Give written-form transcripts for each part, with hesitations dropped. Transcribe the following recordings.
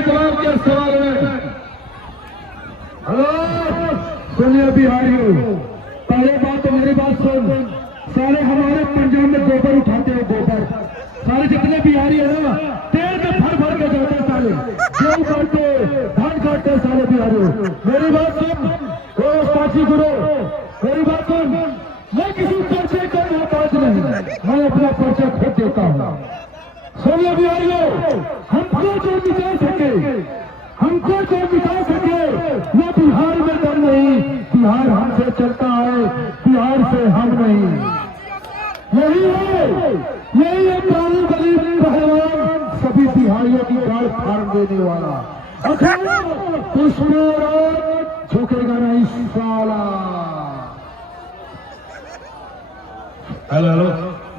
जवाब के सवाल में हेलो सुनिए बिहारियों, पहले बात तो मेरी बात सुन। सारे हमारे पंजाब में गोबर उठाते हो, गोबर सारे जितने बिहारी है ना तेल के भर भर के जाते हैं साले, गेहूं काटते धान काटते साले बिहारियों। मेरी बात सुन साक्षी गुरु, मेरी बात सुन। मैं किसी पर्चे का मोहताज नहीं, मैं अपना पर्चा खुद देता हूँ। सुनिए बिहारियों, हमको जो मिटा सके वो बिहार में दम नहीं, बिहार हमसे चलता है, बिहार से हम नहीं। यही है कानून गरीब पहलवान, सभी बिहारियों की गाड़ फाड़ देने वाला। झुकेगा नहीं साला। हेलो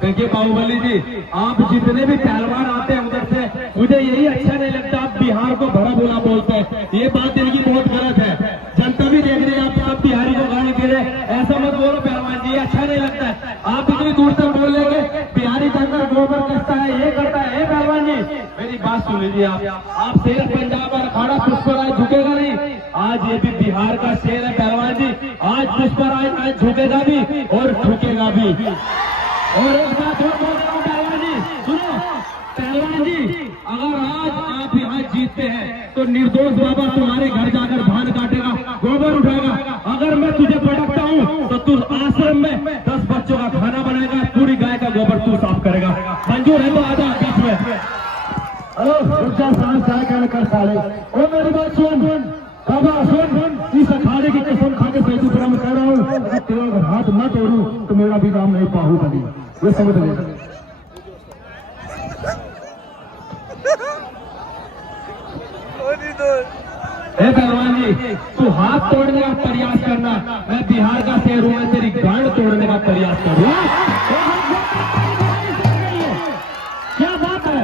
देखिए बाहुबली जी, आप जितने भी पहलवान आते हैं उधर से, मुझे यही अच्छा नहीं लगता आप बिहार को भरा बोला बोलते हैं। ये बात इनकी बहुत गलत है, जनता भी देख रही है। आप सब बिहारी को गाली दे रहे, ऐसा मत बोलो पहलवान जी, अच्छा नहीं लगता है। आप इतनी दूर तक बोल लेंगे बिहारी जनता गोबर कसता है, ये करता है। पहलवान जी मेरी बात सुन लीजिए, आप शेर पंजाब और अखाड़ा पुष्पराज झुकेगा नहीं। आज ये भी बिहार का शेर है पहलवान जी, आज पुष्पराज आज झुकेगा भी और ठुकेगा भी। और एक बात और बोल रहा हूँ पहलवान जी, सुनो पहलवान जी, अगर आज आप यहाँ जीतते हैं तो निर्दोष बाबा तुम्हारे घर जाकर धान काटेगा, गोबर उठाएगा। अगर मैं तुझे भटकता हूँ तो तू आश्रम में 10 बच्चों का खाना बनाएगा, पूरी गाय का गोबर तू साफ करेगा। मंजूर है तो आजा बीच में। हेलो कर साले, और मेरी बात सुन बाबा, सुन इस अखाड़े की कसम खा के सही तरह मैं कह रहा हूँ, अगर तेरा हाथ न तोड़ूं तो मेरा भी नाम नहीं बाहुबली, ये समझ ले। पहलवान जी तू हाथ तोड़ने का प्रयास करना, मैं बिहार का शेर हूं, तेरी गांड तोड़ने का प्रयास करूँ। क्या बात है,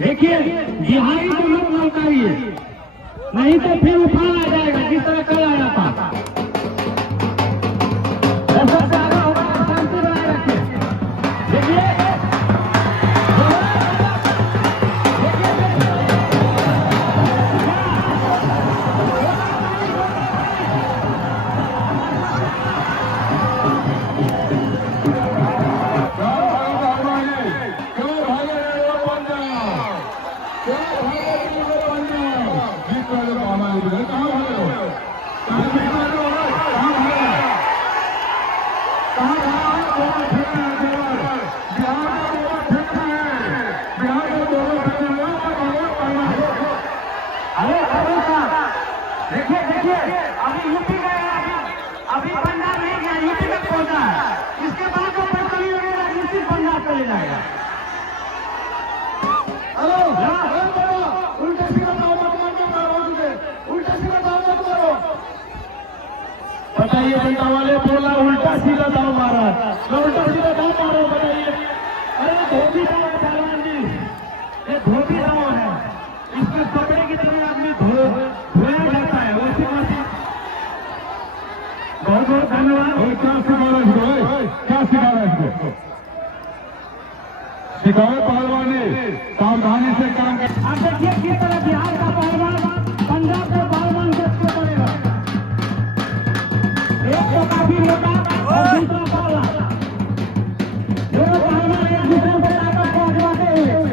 देखिए बिहारी को लोग लौटाइए, नहीं तो फिर उफान आ जाएगा जिस तरह कल आया था। ऐसा ज्यादा होगा, शांति बनाए रखिए। देखिए अभी यूपी गया, अभी पंजाब नहीं गया, यूपी तक पहुंचा है। इसके बाद वो पैदल वगैरह निश्चित पंजाब चले जाएगा। हेलो उल्टा सीधा दाव मत मारो, उल्टा सीधा दाव मत मारो। बताइए जनता वाले बोला उल्टा सीधा दाव मारा, उल्टा सीधा दाव मारो बताइए। अरे धोबी दाव है पहलवान जी, ये धोबी दाव है, इसमें कपड़े की तरह आदमी धोया जाता है। वैसी बात बहुत बहुत धन्यवाद। क्या सिखा रहा है इसको, सिखाओ पहलवानी, सावधानी से काम कर। आप देखिए किस तरह बिहार का पहलवान पंजाब का पहलवान कैसे पड़ेगा। एक तो काफी मोटा और दूसरा पतला, दोनों पहलवान एक दूसरे को ताकत पहुंचाते हुए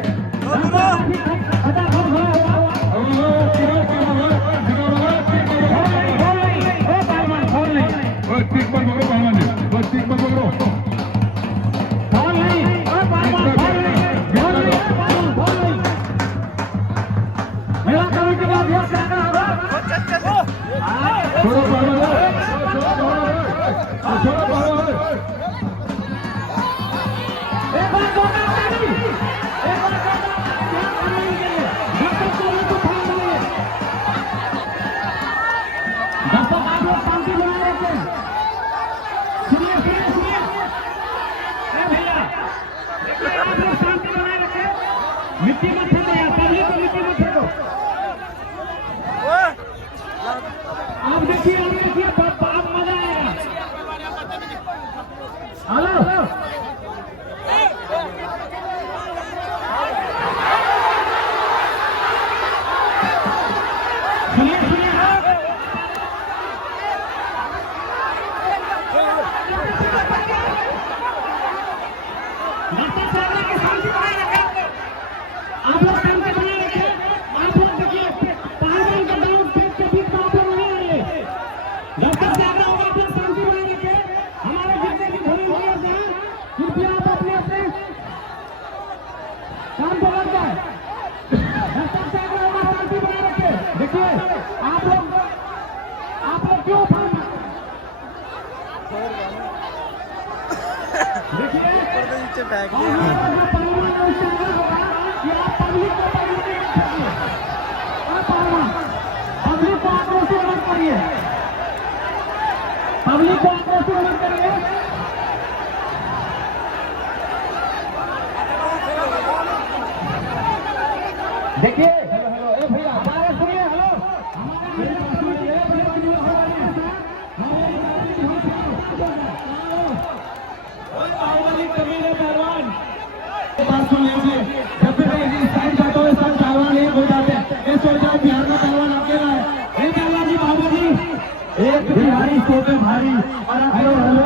मिट्टी मत फेंको यार, पब्लिक को मिट्टी मत फेंको। आप देखिए आप मजा आएगा। हेलो सुनिए सुनिए आप लोग शांति बनाए रखें। आप लोग देखिए पहलवान का डाउन फेंक के बीच में आप लोग नहीं आइए। जब तक ज्यादा होगा आप लोग शांति बनाए रखें। हमारे जितने भी वॉलंटियर्स हैं कृपया आप अपने अपने काम पर लग जाए। जब तक ज्यादा होगा शांति बनाए रखें। देखिए आप लोग क्यों देखिए पब्लिक को आक्रोशित मत करिए। पब्लिक को आक्रोशित मत करिए। देखिए हेलो भैया बात सुनिए। हेलो बात सुन लीजिए। जब भी मैं इस साइड जाता हूँ सब पहलवान एक हो जाते हैं। ये सोच रहा हूँ बिहार का पहलवान अकेला है। एक पहलवान जी बाबू जी एक बिहारी सोचे भारी। और हेलो हेलो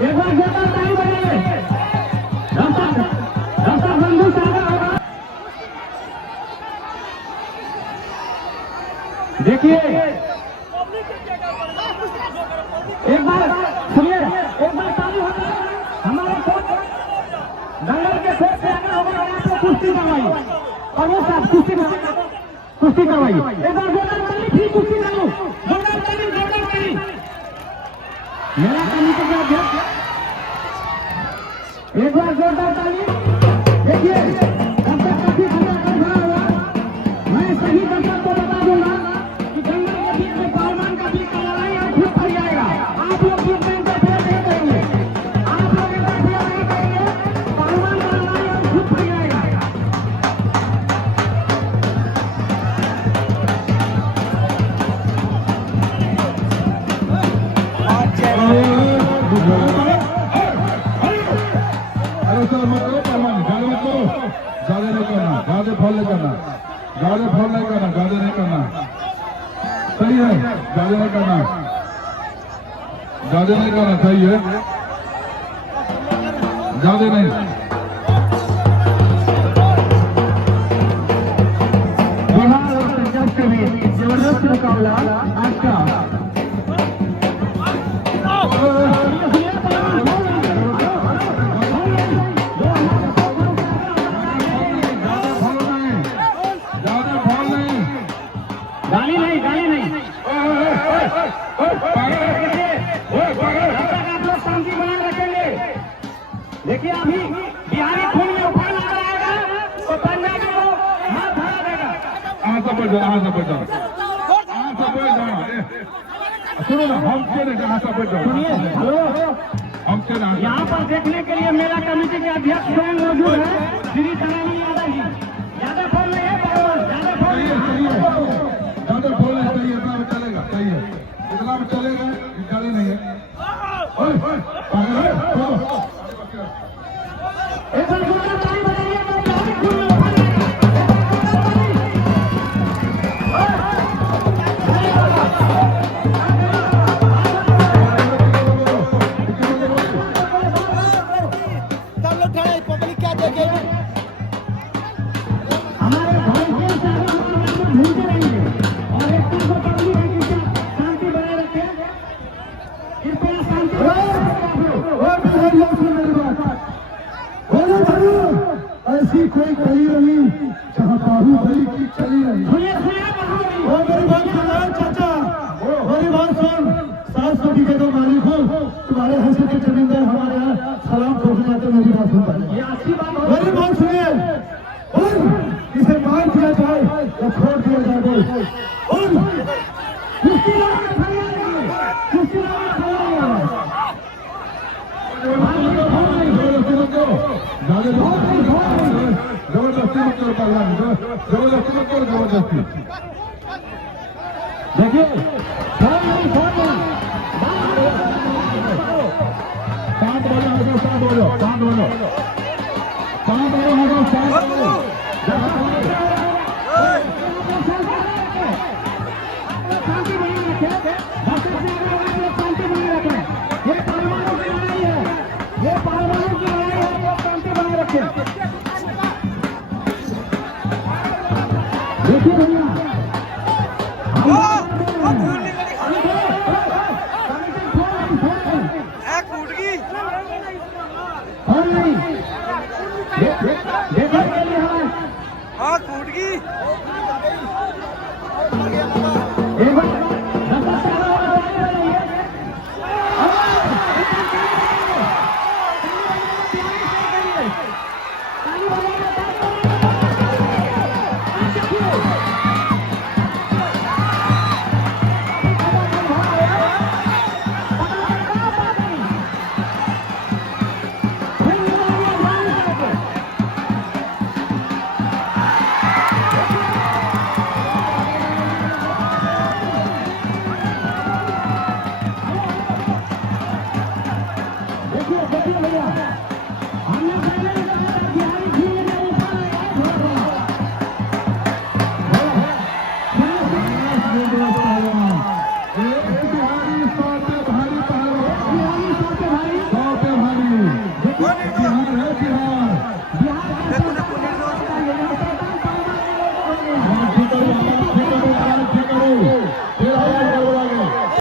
एक बार जोरदार ताली बजाइए। डॉक्टर बंधु साहब होगा। देखिए एक बार सुनिए, एक बार ताली होता है। हमारे कोच दंगल के कोच से आगे होगा और आपको कुश्ती करवाई और वो साहब कुश्ती करवाई। एक बार जोरदार ताली फिर कुश्ती करो। जोरदार ताली जोरदार ताली। मेरा कमेटी का अध्यक्ष एक बार जोरदार ताली। देखिए अब तक काफी खड़ा हुआ। मैं सही दर्शक को बता दूंगा कि दंगल के बीच में पहलवान का बीच का लड़ाई और खुद पड़ जाएगा। आप लोग बीच में इंटरफेयर नहीं करेंगे। आप लोग इंटरफेयर नहीं करेंगे। पहलवान का लड़ाई और खुद पड़ जाएगा। अरे सर मत करो पहलवान, ज्यादा मत करो। ज्यादा नहीं करना, ज्यादा फॉल नहीं करना, ज्यादा फॉल नहीं करना, ज्यादा नहीं करना। सही है, ज्यादा नहीं करना, ज्यादा नहीं करना। सही है, ज्यादा नहीं। बिहार और पंजाब के बीच जबरदस्त मुकाबला आज का। गाली नहीं गाली नहीं। आप लोग शांति बनाए रखेंगे। देखिए अभी बिहारी खून में उफान आ जाएगा तो पंजाबी को हाथ धरा देगा। यहाँ से बैठ जाओ, यहाँ से बैठ जाओ, यहाँ से बैठ जाओ। सुनो ना, हम चले यहाँ से बैठ जाओ। सुनिए हेलो हम चले यहाँ पर देखने के लिए मेला कमेटी के अध्यक्ष स्वयं मौजूद है श्री सनामी यादव जी। ज्यादा फोन नहीं है पहलवान, ज्यादा फोन नहीं है। ज्यादा फॉल नहीं चाहिए, इतना में चलेगा। सही है, इतना में चलेगा, गाली नहीं है। एक बार जोरदार ताली बजाइए तो बिहारी खून में उफान सब लोग खड़े, पब्लिक क्या देखेगी? जहाँ बाहुबली की चली रही। सुनिए सुनिए बाहुबली। ओ मेरी बात सुन चाचा, मेरी बात सुन। 700 बीघे का मालिक हूँ, तुम्हारे हैसियत के जमींदार हमारे यहाँ सलाम ठोकने आते, मेरी बात सुन पाए। ये अच्छी बात हो। मेरी बात सुनिए, और इसे मार दिया जाए या छोड़ दिया जाए बोल। और कुश्ती लगा के खड़े रहेंगे, कुश्ती लगा के खड़े रहेंगे। जबरदस्ती मत करो, जबरदस्ती मत करो पहलवान, जबरदस्ती मत करो, जबरदस्ती। देखिए शांत बोलो, शांत बोलो, शांत बोलो, शांत बोलो, शांत बोलो, शांत बोलो। शांति बनी रखें, शांति बनी रखें। ये परमाणु की लड़ाई है, ये परमाणु की लड़ाई है, तो शांति बनी रखें। देखिए भैया, फूट गई। और नहीं देखो के लिए हमें हाँ फूट गई। एक बार 10 देखिए भैया, हमने